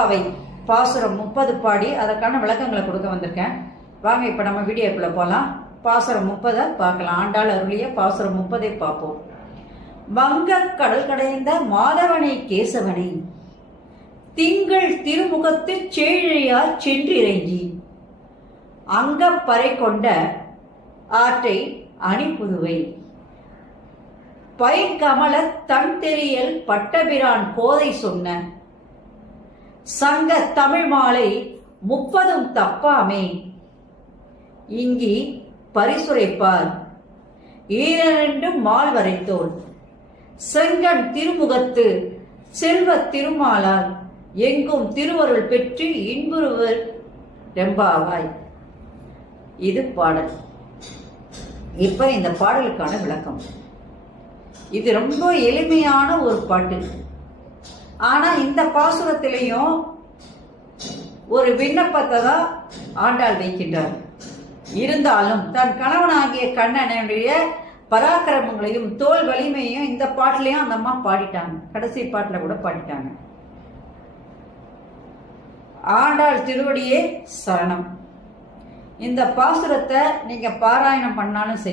அவை பாசுரம் 30 பாடி அதற்கான விளக்கங்களை கொடுக்க வந்திருக்கேன். வாங்க இப்ப நம்ம வீடியோக்குள்ள போலாம். பாசுரம் 30 பார்க்கலாம். ஆண்டாள் அருளிய பாசுரம் 30 பார்ப்போம். வங்க கடல் கடைந்த மாதவனை கேசவனை திங்கள் திருமுகத்து சேழையார் சென்றிறங்கி அங்கப்பறை கொண்ட ஆற்றை அணிப்புதுவை பைங்கமல தன் தெரியல் பட்டபிரான் கோதை சொன்ன சங்க தமிழ் மாலை 30 தப்பாமே இங்கி பரிசுரைப்பார் ஈரண்டு மால் வரைத்தோள் செங்கன் திருமுகத்து செல்வ திருமாலால் எங்கும் திருவருள் பெற்று இன்புறுவர் ரெம்பாவாய். இது பாடல். இப்ப இந்த பாடலுக்கான விளக்கம். இது ரொம்ப எளிமையான ஒரு பாட்டு. ஆனா இந்த பாசுரத்திலையும் ஒரு விண்ணப்பத்தை தான் ஆண்டாள் வைக்கின்றார். இருந்தாலும் தன் கணவனாகிய கண்ணனுடைய பராக்கிரமங்களையும் தோல் வலிமையும் இந்த பாட்டிலையும் அந்த அம்மா பாடிட்டாங்க. கடைசி பாட்டுல கூட பாடிட்டாங்க. ஆண்டாள் திருவடியே சரணம். இந்த பாசுரத்தை நீங்க பாராயணம் பண்ணாலும் சரி,